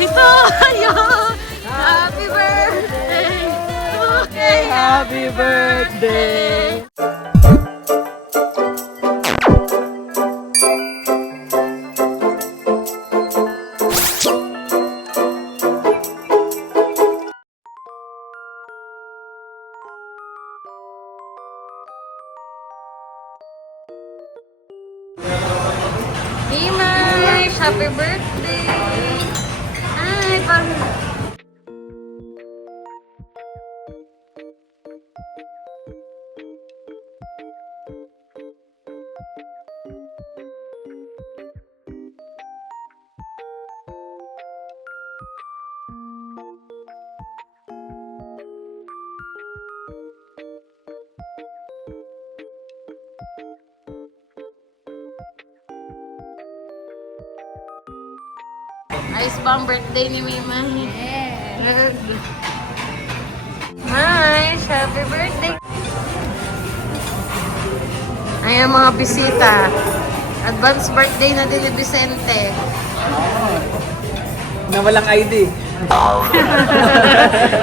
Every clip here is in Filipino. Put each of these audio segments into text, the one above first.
Ito, ayun! Happy birthday! Okay, Happy birthday! Mimay! Happy birthday! Ay, pang... Ayos ba ang birthday ni Mimay? Yes! Hi! Happy birthday! Ayan mga bisita. Advance birthday na din ni Vicente. Na walang ID.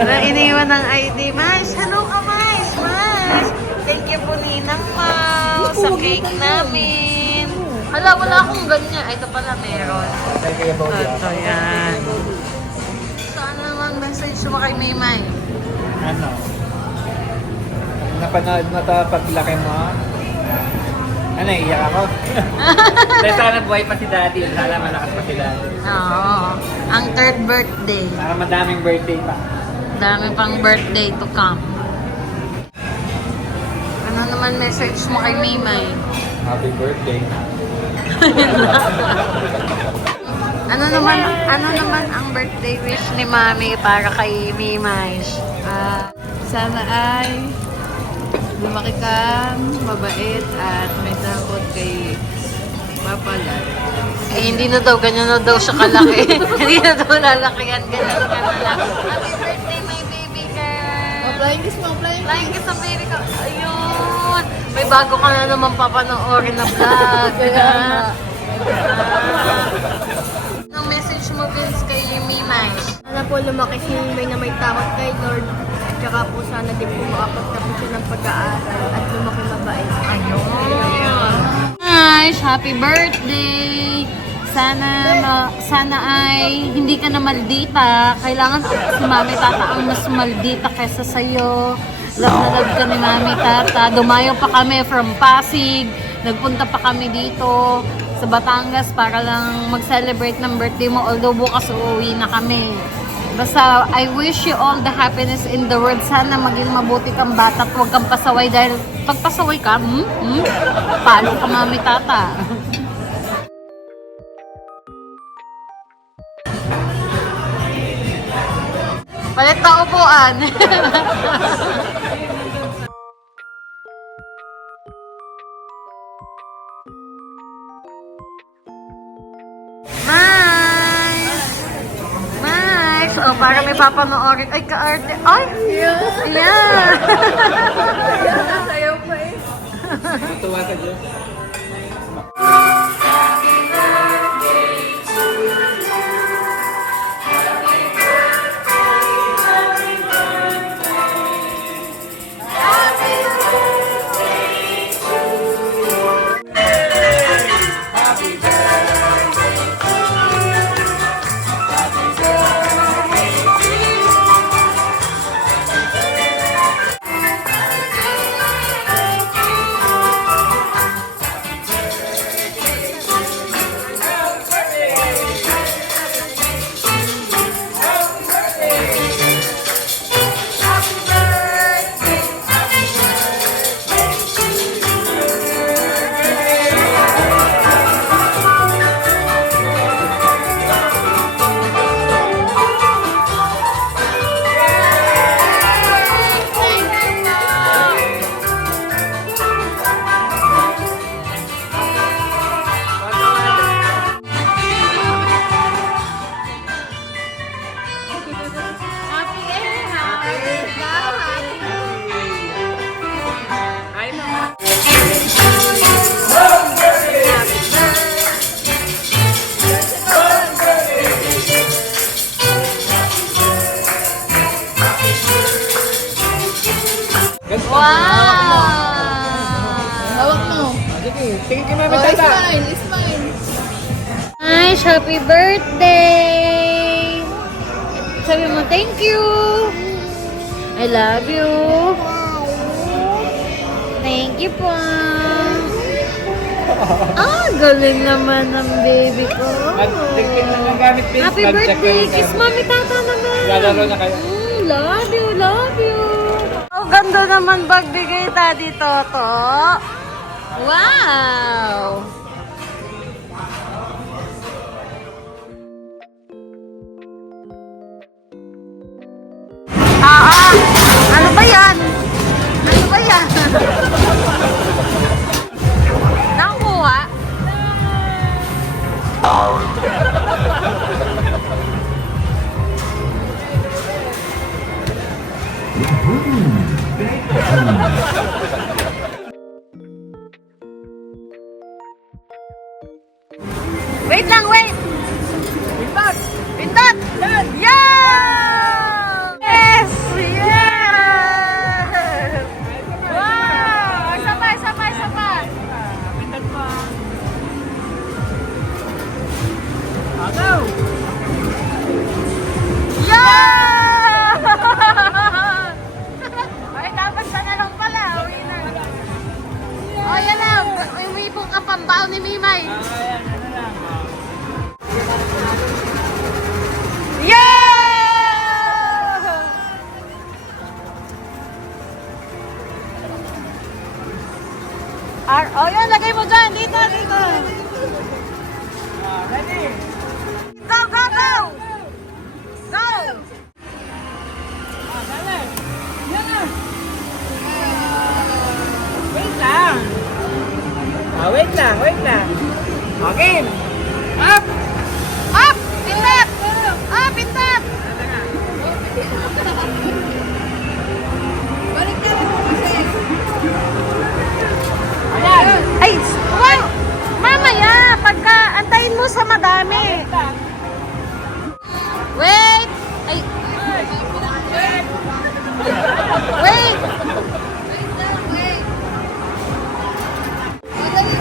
Na iniwan ng ID. Mais, hello ka, Mais! Mais! Thank you po, Ninang Mau, sa cake namin. Hala, wala akong ganyan. Ay, ito pala meron. Ito, yan. Saan naman message mo kay Maymay? Ano? Napanood mo to paglaki mo? Ano, iyak ako? Dahil sana buhay pa si Daddy. Sana malakas pa si Daddy. Oo. Ang third birthday. Para madaming birthday pa. Dami pang birthday to come. Ano naman message mo kay Maymay? Happy birthday. Ano naman ang birthday wish ni Mami para kay Maymay? Sana ay lumaki kang mabait at may takot kay Papa Lal. Eh, hindi na daw, ganyan na daw siya kalaki. Hindi na daw lalaki yan, ganyan ka na lang. Happy birthday, my baby girl! Flying kiss mo, flying kiss! Flying kiss sa baby ka. Ayun! May bago ka na naman papanoorin na vlog. Anong message mo, Vince, kay Mimay? Sana po lumaki si Mimay na may takot kay Lord. Tsaka po sana din po makapagtapos siya ng pag-aaral at lumaki mabait. Ayun! Nice! Happy birthday! Sana ay hindi ka na maldita. Kailangan si Mami Tata ang mas maldita kaysa sa'yo. Love na love ka ni Mami Tata. Dumayo pa kami from Pasig. Nagpunta pa kami dito sa Batangas para lang mag-celebrate ng birthday mo. Although bukas uuwi na kami. Basta, I wish you all the happiness in the world. Sana maging mabuti kang bata at huwag kang pasaway dahil pag pasaway ka, palo ka Mami Tata. Palit na upuan. Oh, para may papanoorin. Ay, ka-arte. Ay! Yeah! Sayaw pa eh. Natuwa ka dyan. kay Mami Oh, it's Tata. mine, it's mine. Ay, happy birthday! Sabi mo, thank you! I love you! Thank you po! Ah, galing naman ng baby ko! Nagtigpin na ng gamit, Vince. Happy birthday! Kiss Mami Tata naman! Lalaro na kayo. Love you, love you! Oh, ganda naman bagbigay Daddy Toto! Wow! Ano ba yan? Ano ba yan? Nakuha? Wait lang, wait! Pindot! Pindot! Yeah! Yes! Yes! Wow! Isa pa, isa pa, isa pa! Go! Yeah! Ay, dapat sana lang pala. Uwi na. Oh, yan na. May ipong kapambaw ni Mimay. Ayan, ano lang. Yeah! Oh, yan. Lagay mo dyan. Dito, dito. Ready? Go, go, go! Go! Wait lang. Wait lang, wait lang. Okay. Up! Up! Pindot! Up! Pindot! Balik na mo kasi. Ayan. Ay! Wow! Mamaya! Pagka antayin mo sa madami. Wait! Ay! Wait!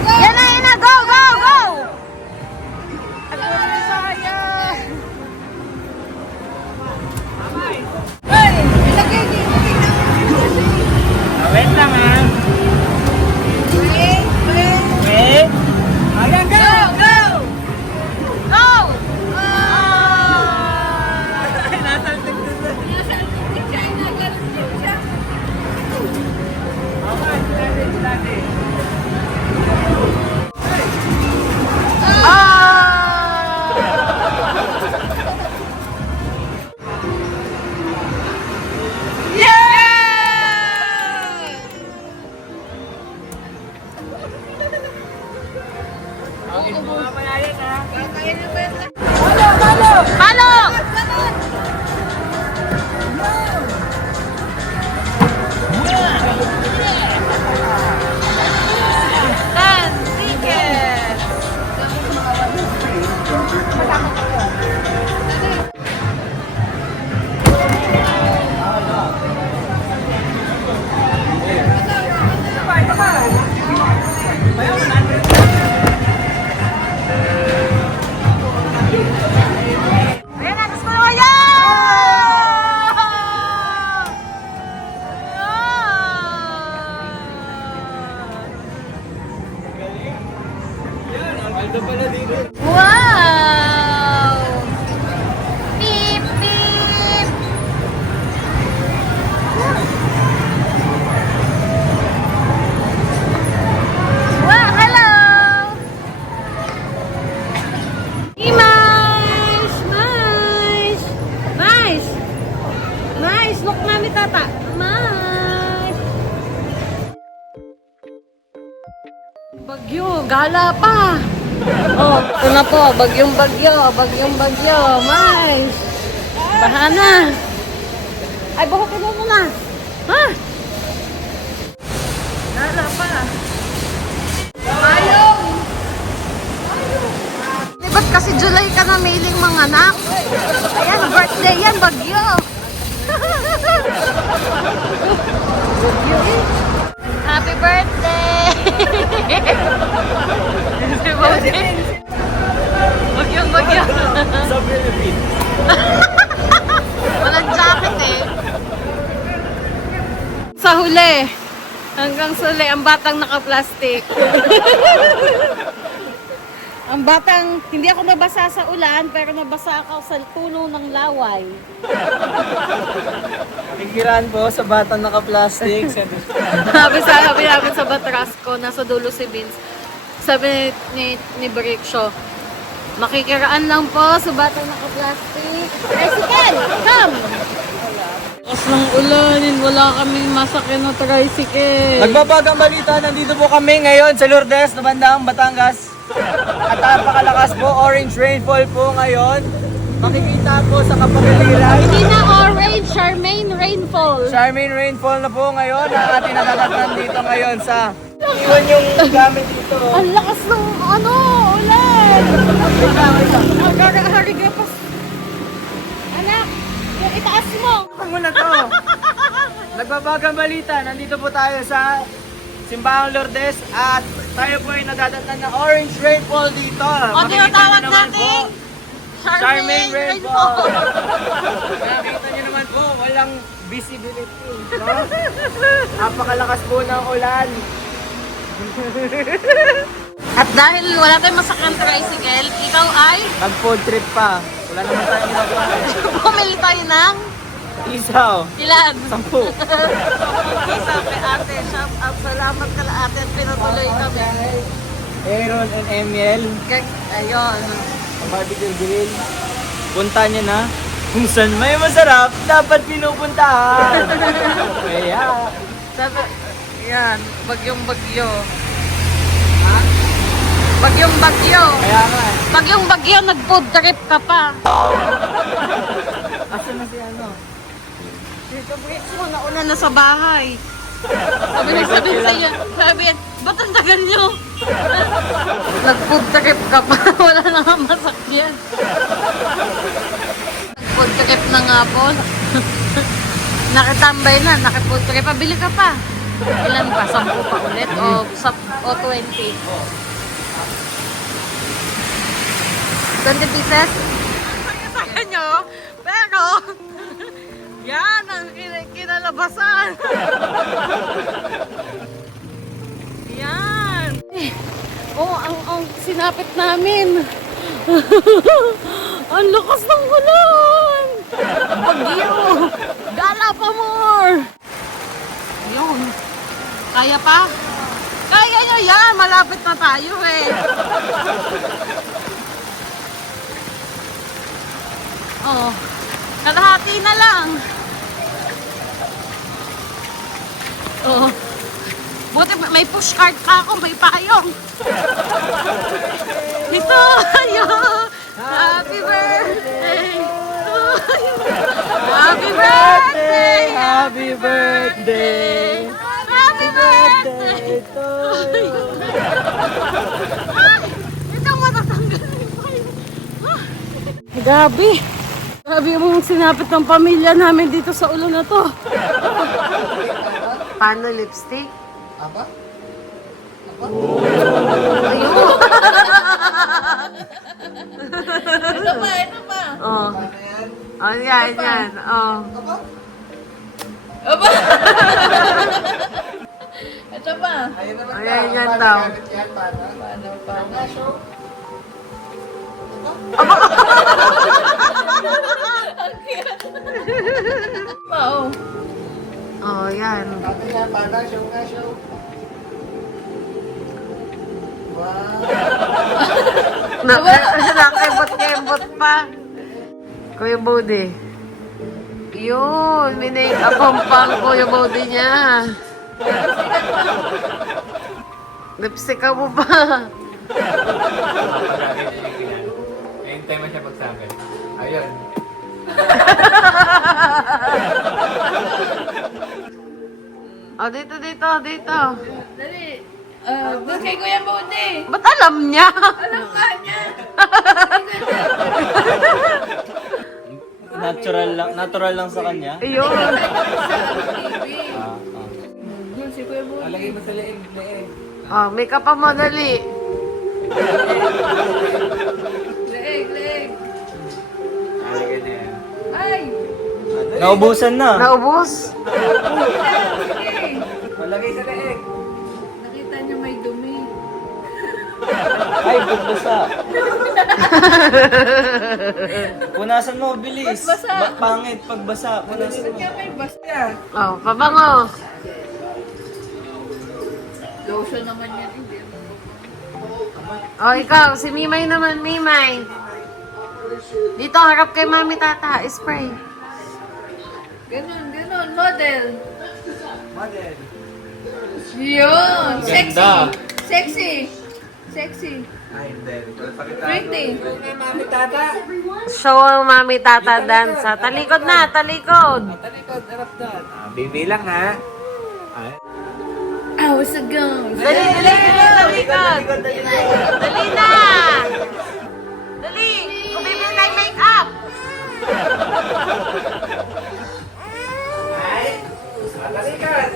Yan na, yan na! Go, go, go! Ano sayang? Wait lang ha. Wait. Ayan, go! Go! Go! Nasaltik na sa... Okay, dati. Okay, mamaya yan ha. Palok! Ten tickets! Ayan na, gusto ko yan! Aldo pala dito. Wow! Beep, beep! Wow, hello! Mais! Mais! Mais! Mais! Look, Mami Tata! Mais! Bagyo, gala pa! Oh, ito na po, bagyong bagyo, mais. Baha na. Ay, buhukin mo muna. Ha? Gala pa. Ayong! Di ba't kasi July ka na mailing mga anak? Ayan, birthday yan, bagyo. Bagyo eh. Happy birthday! Si Bode. Bagyo. Sa Philippines. Walang jacket eh. Sa huli. Hanggang sa huli, ang batang naka-plastic. Ang batang, hindi ako nabasa sa ulan, pero nabasa ako sa puno ng laway. Pinggiran po sa batang naka-plastic. Sabi namin sa Batrasco, nasa dulo si Vince. Sabi ni Bariksyo, makikiraan lang po sa batang naka-plastic. Tricycle, come! As ng ulanin, wala kaming masakyan na tricycle. Nagbabagang balita, nandito po kami ngayon sa Lourdes, na bandang Batangas. At napakalakas po, orange rainfall po ngayon. Makikita po sa kapaligiran. Hindi na orange, Charmaine rainfall. Charmaine rainfall na po ngayon. Ang ating natatatnan dito ngayon sa... Iwan yung gamit dito. Ang lakas ng ulan! Hariga pa. Anak, itaas mo. Ano muna to? Nagbabagang balita, nandito po tayo sa Simbahang Lourdes at tayo po ay nadadatnan ng orange rainfall dito. O, tinatawag natin Charmaine rainfall. Nakikita nyo naman po, walang visibility. No? Napakalakas po ng ulan. At dahil wala tayong masakyan tricycle, ikaw ay Mag-food trip pa. Wala naman tayong ginagawa. bumili tayo ng Isaw. ilan? 10. Isa kay ate, shout out, salamat ka la ate at pinatuloy kami. Aaron and Emiel. Ayun. Barbecue grill. Punta niyo na. Kung saan may masarap, dapat pinupuntahan. Kaya, Sabi, yan, bagyong-bagyo. Ha? Bagyong-bagyo. kaya nga. Bagyong-bagyo, nag-food trip ka pa. Asa na si ano? Dito, Brits mo, nauna na sa bahay. Sabi sa'yo, sabi yan, ba't ang tagal nyo? Nag-food trip ka pa, wala na nga masakyan. Nag-food trip na nga po. Nakitambay na, naki-food trip, pabili ka pa. Ilan pa? 10 pa ulit? O 20? 20 pieces? Sa kanyo, pero yan ang kinalabasan. Yan. Ang sinapit namin. Ang lakas ng ulan. Bagyo. Gala pa more. Yun. Kaya pa? Kaya nyo yan. Malapit na tayo eh. Oh. Kalahati na lang. Oh. Buti may pushcart pa ako, may payong. Ito, ayun. Happy birthday. Happy birthday. Happy birthday! Happy birthday. to you! Ay, ito matatanggal na yung payong. Gabi. Grabe yung sinapit ng pamilya namin dito sa ulo na to. Paano lipstick? Aba? Ayun. Ito pa. Oh. Ano yan? Oh, yan. Oh. Aba? Ito pa. Ayun naman Ayan, yan daw. Yan, paano? Paano? Show. Ang cute. Wow. Oh, yan. Paano yan? Paano? Show nga, show. Wow. Nakibot-kibot pa. Kuya Bode. Yun, minake-up ang pang Kuya Bode niya. Lipstick ka mo pa. Hintay mo siya pagsabi. Ayun. Oh, dito. Dali. Doon kay Kuya Bode. Ba't alam niya? Alam ka niya. Natural lang sa kanya. Ayun. Sa TV. Ah. Doon si Kuya Bode. Alagay mo sa Oh, make up pa mo, dali. Leeg. Ay, ganyan. Ay! Naubusan na. Naubos? Sige. Malagay sa leeg. Nakita niyo may dumi. Ay, pagbasa. Punasan mo, bilis. Pagbasa. Pangit, pagbasa. Punasan mo. Kaya may basta. Oh, pabango. Lotion naman yan. Hindi. Oh, ikaw, si Mimay naman, Mimay. Dito, harap kay Mami Tata. Spray. Ganon. Model. Model. Yun. Ganda. Sexy. Ay, hindi. Pretty. Mami, tata. Show ang Mami Tata dance. Ha? Talikod na, talikod. Talikod, harap doon. Bibilang ha. Ay. Hours ago. Dali, talikod. Dali na. Dali. Kumibili na yung make-up. Talikod.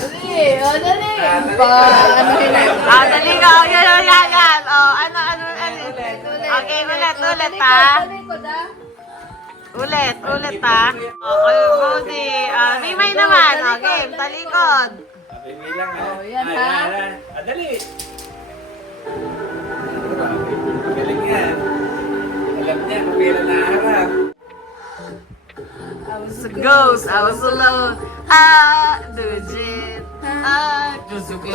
Dali. Ano yun? Dali ka. Yan. Ano. Okay, ulit ha. Talikod ah. Ulit ha. Okay, Bodi. Mimay naman. Okay, talikod. Bibilang ha. Oh, yan, ha? Dali. Galing yan. Alam niya kung kailan naharap. Ghost, I was alone. Dujit. Jusuke.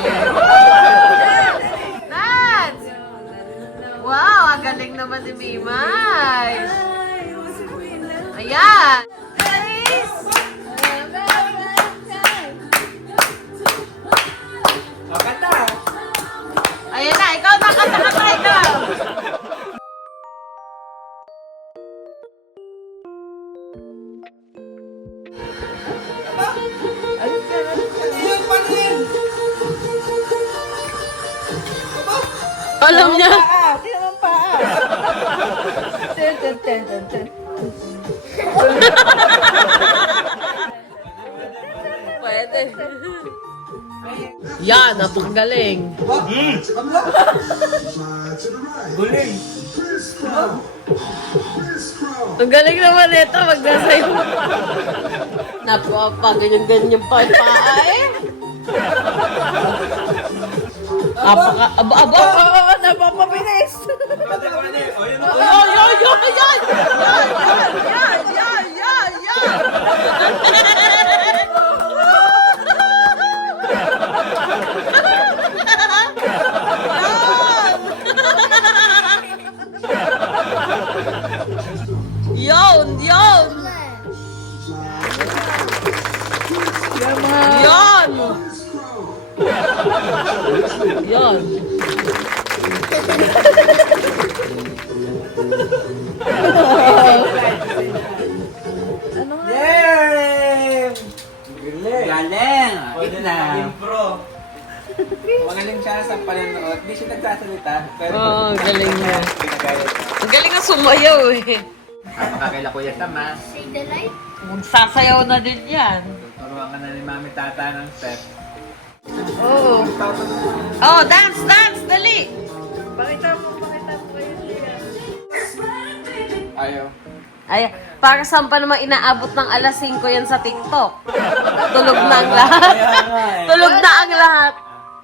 Dance! Wow, ang galing naman ni Mimay. Ayan. Nice. Kanta. Ayan na, ikaw na, kanta ikaw. Alam niya. Tingnan mo paa. Ten. Pwede. Yan, napakagaling. Guling. Ang galing naman ito, magdasayo. Napakaganyan-ganyan pa yung paa eh. Aba. Oo, napapabilis. Yon! Yon! Yon! Yay! Galing! Pwede na. Impro. Magaling siya sa pananood. Hindi siya nagsasalita. Pero Oo, galing niya. Pinagayat siya. Ang galing na sumayaw eh. Kakila Kuya Sam ha. Say the light. Magsasayaw na din yan. Turuan ka na ni Mami Tata ng step. Oo. Oh, dance! Dali! Pakita mo kayo siya. Ayaw. Ay, para saan pa naman inaabot ng alas 5 yan sa TikTok? Tulog na ang lahat. Kaya nga eh. Tulog na ang lahat.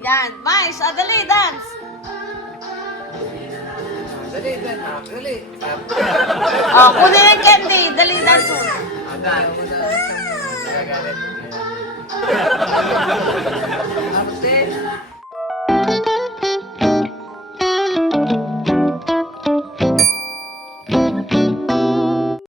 Yan. Mais, dali, dance. Dali. Oh, kunin ang candy. Dali, dance mo. Adan. Nagagalit. Arte.